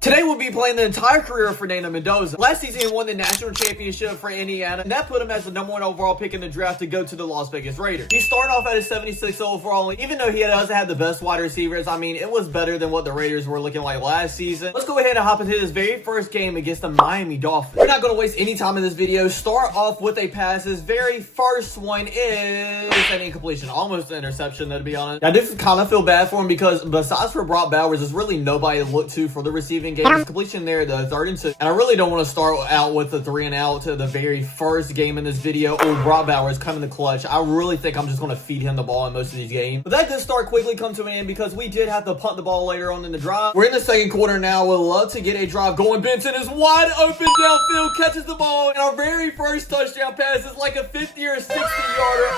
Today we'll be playing the entire career of Fernando Mendoza. Last season he won the national championship for Indiana, and that put him as the #1 overall pick in the draft to go to the Las Vegas Raiders. He started off at a 76 overall, and even though he doesn't have the best wide receivers, I mean, it was better than what the Raiders were looking like last season. Let's go ahead and hop into this very first game against the Miami Dolphins. We're not going to waste any time in this video. Start off with a pass. His very first one is an incompletion, almost an interception, though, to be honest. I do kind of feel bad for him because besides for Brock Bowers, there's really nobody to look to for the receiving game. His completion there, the 3rd and 2. And I really don't want to start out with the 3 and out to the very first game in this video. Oh, Brock Bowers coming the clutch. I really think I'm just going to feed him the ball in most of these games. But that did start quickly come to an end because we did have to punt the ball later on in the drive. We're in the second quarter now. We'd love to get a drive going. Benson is wide open downfield, catches the ball, and our very first touchdown pass is like a 50 or 60 yarder.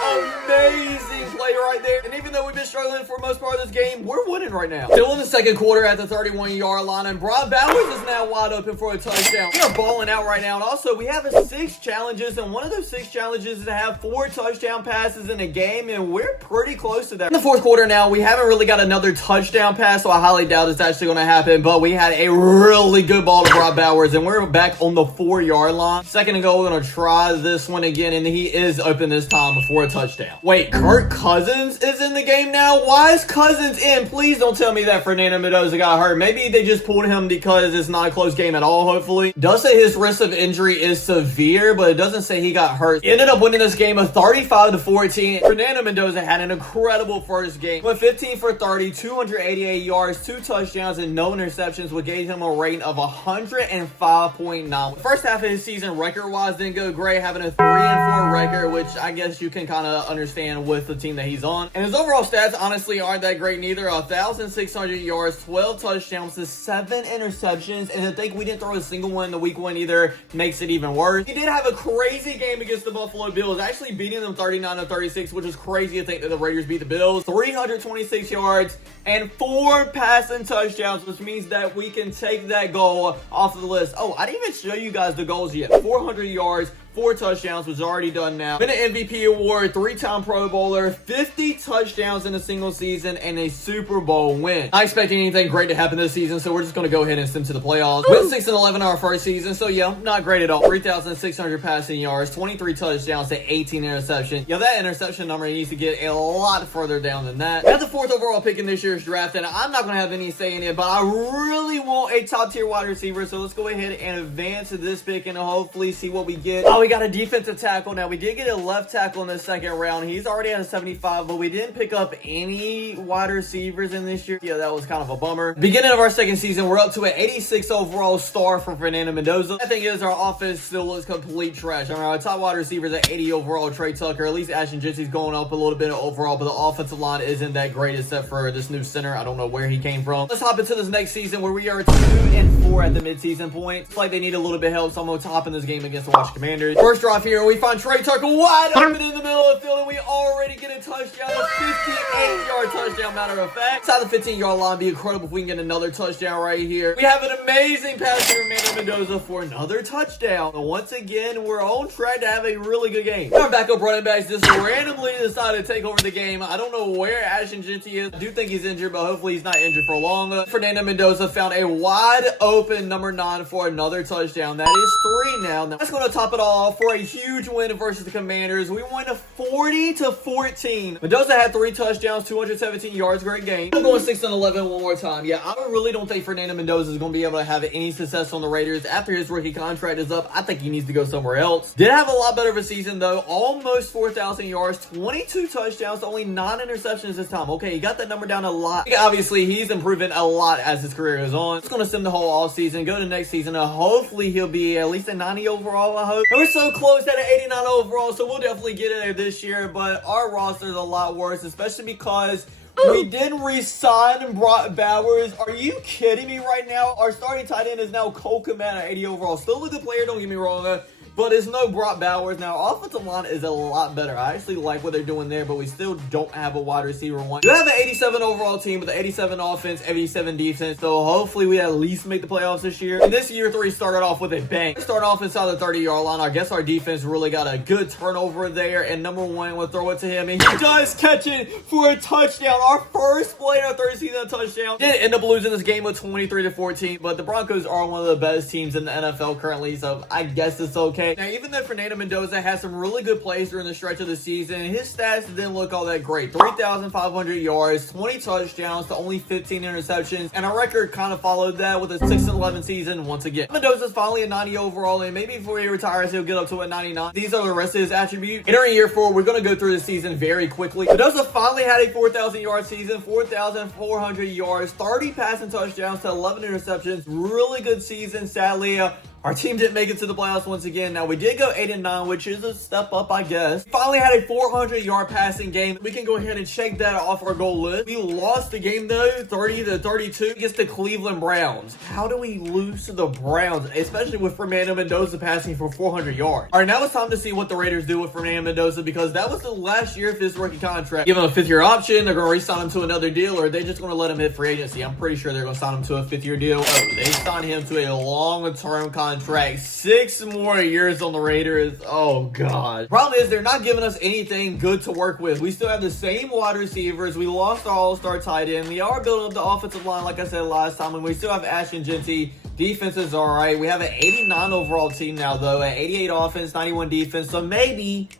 Amazing play right there. And even though we've been struggling for most part of this game, we're winning right now. Still in the second quarter at the 31-yard line, and Brock Bowers is now wide open for a touchdown. We are balling out right now, and also we have 6 challenges, and one of those 6 challenges is to have 4 touchdown passes in a game, and we're pretty close to that. In the fourth quarter now, we haven't really got another touchdown pass, so I highly doubt it's actually going to happen, but we had a really good ball to Brock Bowers, and we're back on the 4-yard line. Second and goal, we're going to try this one again, and he is open this time for a touchdown. Wait, Kirk Cousins is in the game now? Why is Cousins in? Please don't tell me that Fernando Mendoza got hurt. Maybe they just pulled him because it's not a close game at all, hopefully. Does say his risk of injury is severe, but it doesn't say he got hurt. Ended up winning this game of 35-14. Fernando Mendoza had an incredible first game. Went 15 for 30, 288 yards, 2 touchdowns, and no interceptions, which gave him a rating of 105.9. The first half of his season, record-wise, didn't go great, having a 3-4 record, which I guess you can kind of understand with the team that he's on. And his overall stats, honestly, aren't that great neither. 1,600 yards, 12 touchdowns, to 7 interceptions, and to think we didn't throw a single one in the week 1 either makes it even worse. He did have a crazy game against the Buffalo Bills, actually beating them 39-36, which is crazy to think that the Raiders beat the Bills. 326 yards and 4 passing touchdowns, which means that we can take that goal off of the list. Oh, I didn't even show you guys the goals yet. 400 yards, 4 touchdowns, was already done now. Been an MVP award, 3-time Pro Bowler, 50 touchdowns in a single season, and a Super Bowl win. Not expecting anything great to happen this season, so we're just going to go ahead and send to the playoffs. Went 6-11 our first season, so yeah, not great at all. 3,600 passing yards, 23 touchdowns to 18 interceptions. Yeah, that interception number needs to get a lot further down than that. We have the 4th overall pick in this year's draft, and I'm not going to have any say in it, but I really want a top-tier wide receiver, so let's go ahead and advance to this pick and hopefully see what we get. Oh, we got a defensive tackle. Now, we did get a left tackle in the second round. He's already at a 75, but we didn't pick up any wide receivers in this year. Yeah, that was kind of a bummer. Beginning of our second season, we're up to an 86 overall star for Fernando Mendoza. The thing is, our offense still looks complete trash. I mean, our top wide receivers at 80 overall, Trey Tucker. At least Ashton Jinty's going up a little bit overall, but the offensive line isn't that great except for this new center. I don't know where he came from. Let's hop into this next season where we are 2-4 at the midseason point. It's like they need a little bit of help, so I'm going to top in this game against the Washington Commanders. First drive here, we find Trey Tucker wide open in the middle of the field, and we already get a touchdown, a 58-yard touchdown, matter of fact. Inside the 15-yard line, be incredible if we can get another touchdown right here. We have an amazing pass from Fernando Mendoza for another touchdown. And once again, we're on track to have a really good game. Our backup running backs just randomly decided to take over the game. I don't know where Ashton Jinty is. I do think he's injured, but hopefully he's not injured for long. Fernando Mendoza found a wide open number 9 for another touchdown. That is 3 now. Now that's going to top it all for a huge win versus the Commanders. We won 40-14. Mendoza had 3 touchdowns, 217 yards. Great game. I'm going 6-11 one more time. Yeah, I really don't think Fernando Mendoza is going to be able to have any success on the Raiders after his rookie contract is up. I think he needs to go somewhere else. Did have a lot better of a season though. Almost 4,000 yards, 22 touchdowns, only 9 interceptions this time. Okay, he got that number down a lot. Obviously, he's improving a lot as his career goes on. It's going to sim the whole off season, go to next season, and hopefully he'll be at least a 90 overall, I hope. And we're so close at an 89 overall, so we'll definitely get it this year, but our roster is a lot worse, especially because we didn't re-sign Brock Bowers. Are you kidding me right now? Our starting tight end is now Cole Kmet at 80 overall. Still a good player, don't get me wrong. but it's no Brock Bowers. Now, our offensive line is a lot better. I actually like what they're doing there, but we still don't have a wide receiver one. We have an 87 overall team with an 87 offense, 87 defense, so hopefully we at least make the playoffs this year. And this year 3 started off with a bang. Start off inside the 30-yard line. I guess our defense really got a good turnover there, and number one, we'll throw it to him, and he does catch it for a touchdown. Our first play in our third season touchdown. Did end up losing this game with 23-14, but the Broncos are one of the best teams in the NFL currently, so I guess it's okay. Now, even though Fernando Mendoza has some really good plays during the stretch of the season, his stats didn't look all that great. 3,500 yards, 20 touchdowns to only 15 interceptions, and our record kind of followed that with a 6-11 season once again. Mendoza's finally a 90 overall, and maybe before he retires, he'll get up to a 99. These are the rest of his attributes. Entering year 4, we're going to go through the season very quickly. Mendoza finally had a 4,000 yard season, 4,400 yards, 30 passing touchdowns to 11 interceptions. Really good season. Sadly, our team didn't make it to the playoffs once again. Now, we did go 8-9, which is a step up, I guess. Finally had a 400-yard passing game. We can go ahead and check that off our goal list. We lost the game, though, 30-32 against the Cleveland Browns. How do we lose to the Browns, especially with Fernando Mendoza passing for 400 yards? All right, now it's time to see what the Raiders do with Fernando Mendoza, because that was the last year of his rookie contract. Give him a 5th-year option. They're going to re-sign him to another deal, or are they just going to let him hit free agency? I'm pretty sure they're going to sign him to a 5th-year deal. Oh, they signed him to a long-term contract. 6 more years on the Raiders. Oh, God. Problem is, they're not giving us anything good to work with. We still have the same wide receivers. We lost our all-star tight end. We are building up the offensive line, like I said last time, and we still have Ashton Genty. Defense is all right. We have an 89 overall team now, though. An 88 offense, 91 defense. So maybe,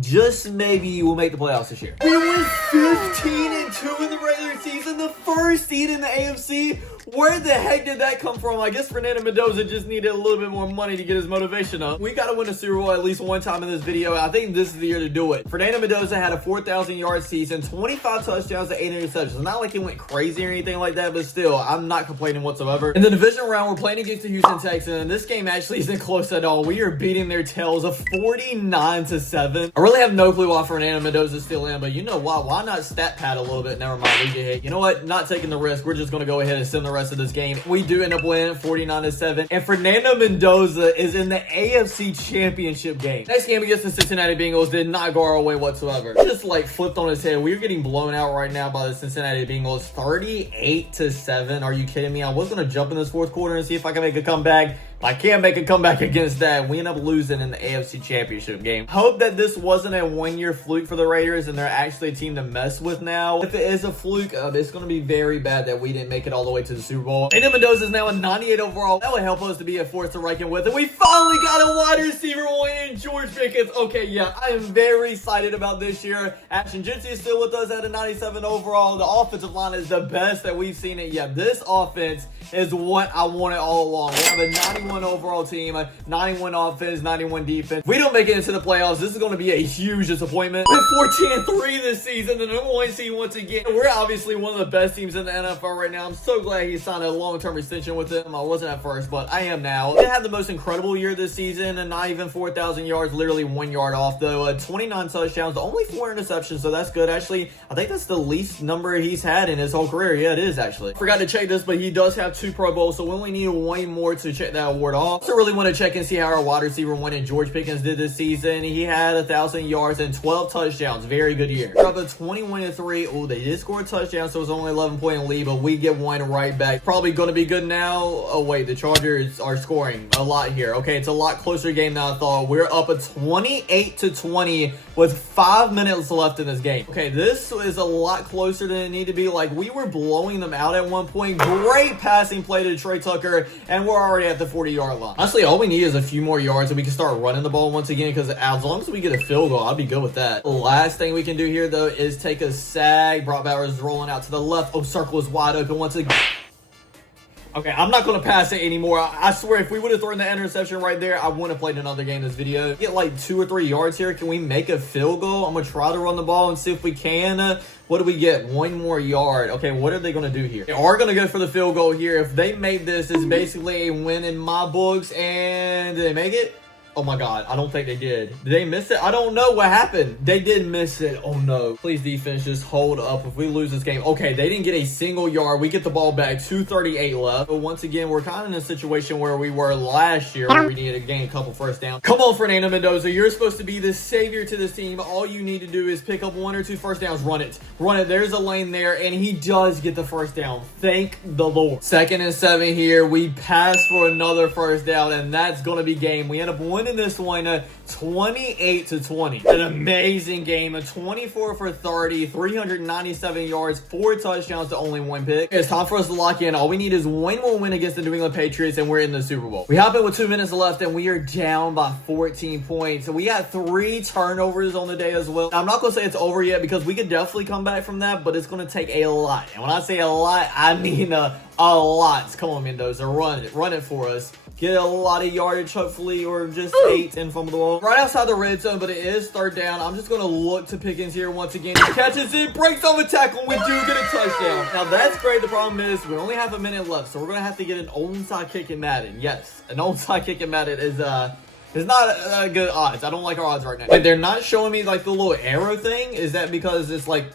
just maybe, we'll make the playoffs this year. We went 15-2 in the regular season. The first seed in the AFC. Where the heck did that come from? I guess Fernando Mendoza just needed a little bit more money to get his motivation up. We got to win a Super Bowl at least one time in this video. I think this is the year to do it. Fernando Mendoza had a 4,000-yard season, 25 touchdowns to 8 interceptions. Not like he went crazy or anything like that, but still, I'm not complaining whatsoever. In the division round, we're playing against the Houston Texans, and this game actually isn't close at all. We are beating their tails of 49-7. I really have no clue why Fernando Mendoza is still in, but you know why? Why not stat pad a little bit? Never mind, we get hit. You know what? Not taking the risk. We're just going to go ahead and send the rest of this game. We do end up winning 49-7, and Fernando Mendoza is in the AFC Championship game. Next game against the Cincinnati Bengals did not go our way whatsoever. Just like flipped on his head. We're getting blown out right now by the Cincinnati Bengals, 38-7. Are you kidding me? I was going to jump in this 4th quarter and see if I can make a comeback. I can't make a comeback against that. We end up losing in the AFC Championship game. Hope that this wasn't a one-year fluke for the Raiders and they're actually a team to mess with now. If it is a fluke, it's going to be very bad that we didn't make it all the way to the Super Bowl. And Mendoza is now a 98 overall. That would help us to be a force to reckon with. And we finally got a wide receiver in George Pickens. Okay, yeah, I am very excited about this year. Ashton Genty is still with us at a 97 overall. The offensive line is the best that we've seen it yet. This offense is what I wanted all along. We have a 91 overall team, a 91 offense, 91 defense. If we don't make it into the playoffs, this is going to be a huge disappointment. We're 14-3 this season, the number 1 seed once again. We're obviously one of the best teams in the NFL right now. I'm so glad he signed a long-term extension with them. I wasn't at first, but I am now. They had the most incredible year this season, and not even 4,000 yards, literally 1 yard off, though. 29 touchdowns, only 4 interceptions, so that's good. Actually, I think that's the least number he's had in his whole career. Yeah, it is, actually. Forgot to check this, but he does have 2 Pro Bowls, so we only need 1 more to check that award off. Also really want to check and see how our wide receiver 1 in George Pickens did this season. He had 1,000 yards and 12 touchdowns. Very good year. Dropped a 21-3. Oh, they did score a touchdown, so it was only 11-point lead, but we get 1 right back. Probably going to be good now. Oh, wait, the Chargers are scoring a lot here. Okay, it's a lot closer game than I thought. We're up a 28-20 with 5 minutes left in this game. Okay, this is a lot closer than it needed to be. Like, we were blowing them out at one point. Great passing play to Trey Tucker, and we're already at the 40-yard line. Honestly, all we need is a few more yards and we can start running the ball once again, because as long as we get a field goal, I'll be good with that. The last thing we can do here, though, is take a sag. Brock Bowers is rolling out to the left. Oh, circle is wide open once again. Okay, I'm not going to pass it anymore. I swear, if we would have thrown the interception right there, I wouldn't have played another game this video. Get like 2 or 3 yards here. Can we make a field goal? I'm going to try to run the ball and see if we can. What do we get? 1 more yard. Okay, what are they going to do here? They are going to go for the field goal here. If they make this, it's basically a win in my books. And did they make it? Oh my God, I don't think they did. Did they miss it? I don't know what happened. They did miss it. Oh no. Please, defense, just hold up. If we lose this game. Okay, they didn't get a single yard. We get the ball back. 2:38 left. But once again, we're kind of in a situation where we were last year, where we needed to gain a couple first downs. Come on, Fernando Mendoza. You're supposed to be the savior to this team. All you need to do is pick up 1 or 2 first downs. Run it. Run it. There's a lane there, and he does get the first down. Thank the Lord. 2nd and 7 here. We pass for another first down, and that's going to be game. We end up winning this one 28-20. An amazing game. A 24 for 30, 397 yards, 4 touchdowns to only 1 pick. It's time for us to lock in. All we need is one more win against the New England Patriots, and we're in the Super Bowl. We hop in with 2 minutes left, and we are down by 14 points. So we got 3 turnovers on the day as well. Now, I'm not going to say it's over yet because we could definitely come back from that, but it's going to take a lot. And when I say a lot, I mean a lot. Come on, Mendoza. Run it. Run it for us. Get a lot of yardage, hopefully, or just 8 and fumble the ball. Right outside the red zone, but it is 3rd down. I'm just going to look to Pickens here once again. He catches it, breaks off a tackle, and we do get a touchdown. Now, that's great. The problem is we only have a minute left, so we're going to have to get an onside kick in Madden. Yes, an onside kick in Madden is not good odds. I don't like our odds right now. Like, they're not showing me, like, the little arrow thing. Is that because it's, like,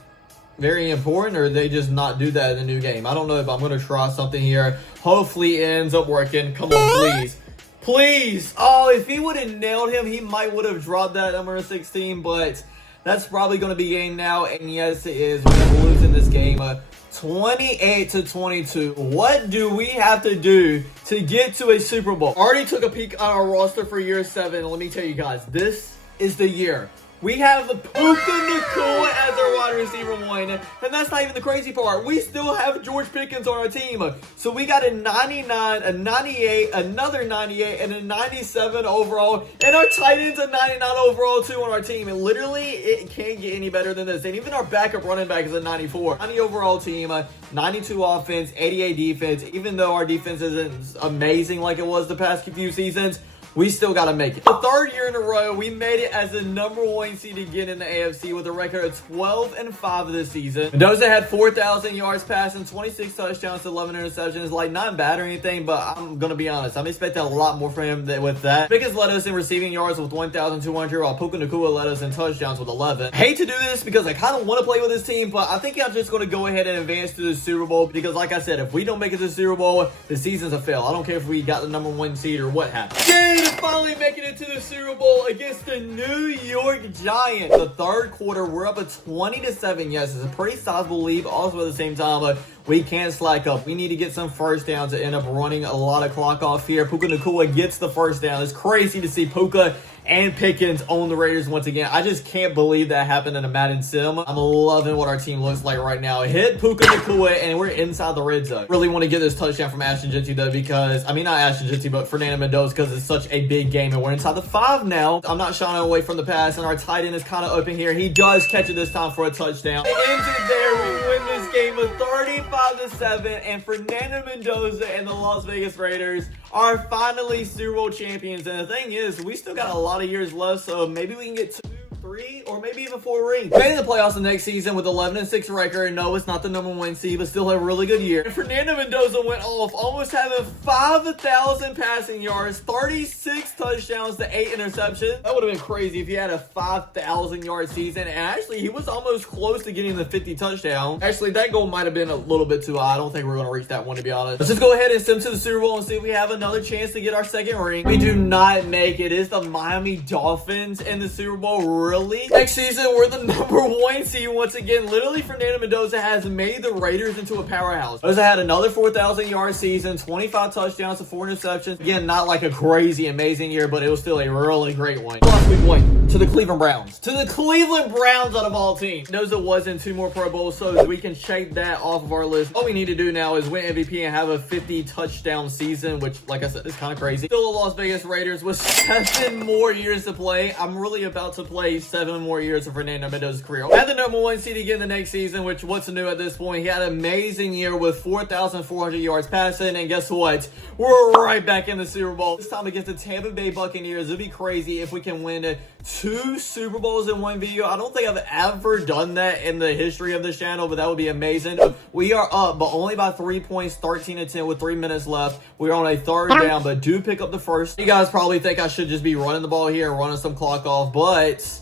very important, or they just not do that in the new game? I don't know, but I'm going to try something here. Hopefully it ends up working. Come on, please. Please. Oh, if he would have nailed him, he might would have dropped that number 16, but that's probably going to be game now. And yes, it is. We're going to lose in this game 28-22. What do we have to do to get to a Super Bowl? Already took a peek at our roster for year 7. Let me tell you guys, this is the year. We have Puka Nacua as our wide receiver 1, and that's not even the crazy part. We still have George Pickens on our team. So we got a 99, a 98, another 98, and a 97 overall, and our tight end's a 99 overall too on our team. And literally, it can't get any better than this. And even our backup running back is a 94. 90 overall team, 92 offense, 88 defense. Even though our defense isn't amazing like it was the past few seasons, we still got to make it. The 3rd year in a row, we made it as the number 1 seed again in the AFC with a record of 12-5 this season. Mendoza had 4,000 yards passing, 26 touchdowns, 11 interceptions. Like, not bad or anything, but I'm going to be honest. I'm expecting a lot more from him with that. Pickens led us in receiving yards with 1,200, while Puka Nacua led us in touchdowns with 11. Hate to do this because I kind of want to play with this team, but I think I'm just going to go ahead and advance to the Super Bowl because, like I said, if we don't make it to the Super Bowl, the season's a fail. I don't care if we got the number 1 seed or what happened. Finally making it to the Super Bowl against the New York Giants. The 3rd quarter, we're up at 20-7. Yes, it's a pretty sizable lead. Also, at the same time, we can't slack up. We need to get some first downs to end up running a lot of clock off here. Puka Nacua gets the first down. It's crazy to see Puka and Pickens own the Raiders once again. I just can't believe that happened in a Madden sim. I'm loving what our team looks like right now. Hit Puka Nacua, and we're inside the red zone. Really want to get this touchdown from Ashton Jeanty, though, because, I mean, not Ashton Jeanty, but Fernando Mendoza, because it's such a big game, and we're inside the 5 now. I'm not shying away from the pass, and our tight end is kind of open here. He does catch it this time for a touchdown. It ends it there. We win this game of 35-7, and Fernando Mendoza and the Las Vegas Raiders are finally Super Bowl champions. And the thing is, we still got a lot of years left, so maybe we can get 2, 3, or maybe even 4 rings. Made the playoffs the next season with 11-6 record. No, it's not the number 1 seed, but still a really good year. And Fernando Mendoza went off, almost having 5,000 passing yards, 36 touchdowns to 8 interceptions. That would have been crazy if he had a 5,000 yard season. And actually, he was almost close to getting the 50 touchdown. Actually, that goal might have been a little bit too high. I don't think we're going to reach that one, to be honest. Let's just go ahead and send to the Super Bowl and see if we have another chance to get our 2nd ring. We do not make it. It's the Miami Dolphins in the Super Bowl. Really? Next season, we're the number 1 seed once again. Literally, Fernando Mendoza has made the Raiders into a powerhouse. Mendoza had another 4,000 yard season, 25 touchdowns to 4 interceptions. Again, not like a crazy, amazing year, but it was still a really great one. Last week won to the Cleveland Browns. To the Cleveland Browns out of all teams. Mendoza was in 2 more Pro Bowls, so we can check that off of our list. All we need to do now is win MVP and have a 50 touchdown season, which, like I said, is kind of crazy. Still the Las Vegas Raiders with 7 more years to play. I'm really about to play 7 more years of Fernando Mendoza's career. Had the number 1 seed again the next season, which what's new at this point? He had an amazing year with 4,400 yards passing, and guess what? We're right back in the Super Bowl. This time against the Tampa Bay Buccaneers. It'd be crazy if we can win 2 Super Bowls in one video. I don't think I've ever done that in the history of this channel, but that would be amazing. We are up, but only by 3 points, 13-10 with 3 minutes left. We're on a 3rd down, but do pick up the first. You guys probably think I should just be running the ball here and running some clock off, but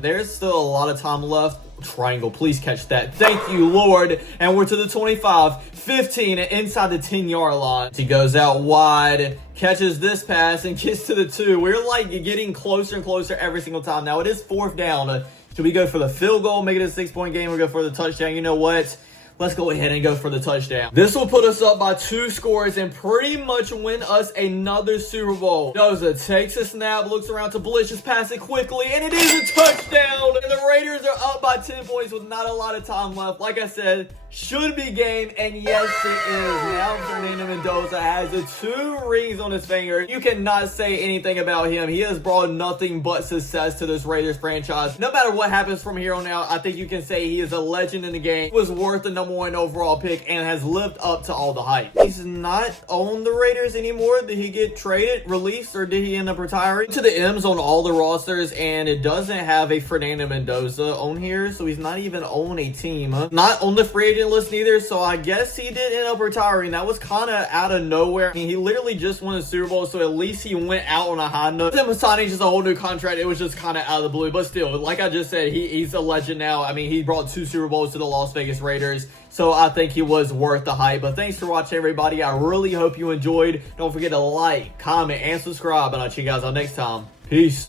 there's still a lot of time left. Triangle, please catch that. Thank you, Lord. And we're to the 25, 15, and inside the 10-yard line. He goes out wide, catches this pass, and gets to the 2. We're like getting closer and closer every single time. Now it is 4th down. Should we go for the field goal, make it a 6-point game, or go for the touchdown? You know what? Let's go ahead and go for the touchdown. This will put us up by 2 scores and pretty much win us another Super Bowl. Mendoza takes a snap, looks around to blitz, just pass it quickly, and it is a touchdown. And the Raiders are up by 10 points with not a lot of time left. Like I said, should be game, and yes, it is. Now Fernando Mendoza has the 2 rings on his finger. You cannot say anything about him. He has brought nothing but success to this Raiders franchise. No matter what happens from here on out, I think you can say he is a legend in the game. He was worth the number 1 overall pick and has lived up to all the hype. He's not on the Raiders anymore. Did he get traded, released, or did he end up retiring? To the M's on all the rosters, and it doesn't have a Fernando Mendoza on here, so he's not even on a team. Not on the free agent list neither, so I guess he did end up retiring. That was kind of out of nowhere. I mean, he literally just won a Super Bowl, so at least he went out on a high note. Him signing just a whole new contract, it was just kind of out of the blue, but still, like I just said, he's a legend now. I mean, he brought 2 Super Bowls to the Las Vegas Raiders, so I think he was worth the hype. But thanks for watching, everybody. I really hope you enjoyed. Don't forget to like, comment, and subscribe, and I'll see you guys on next time. Peace.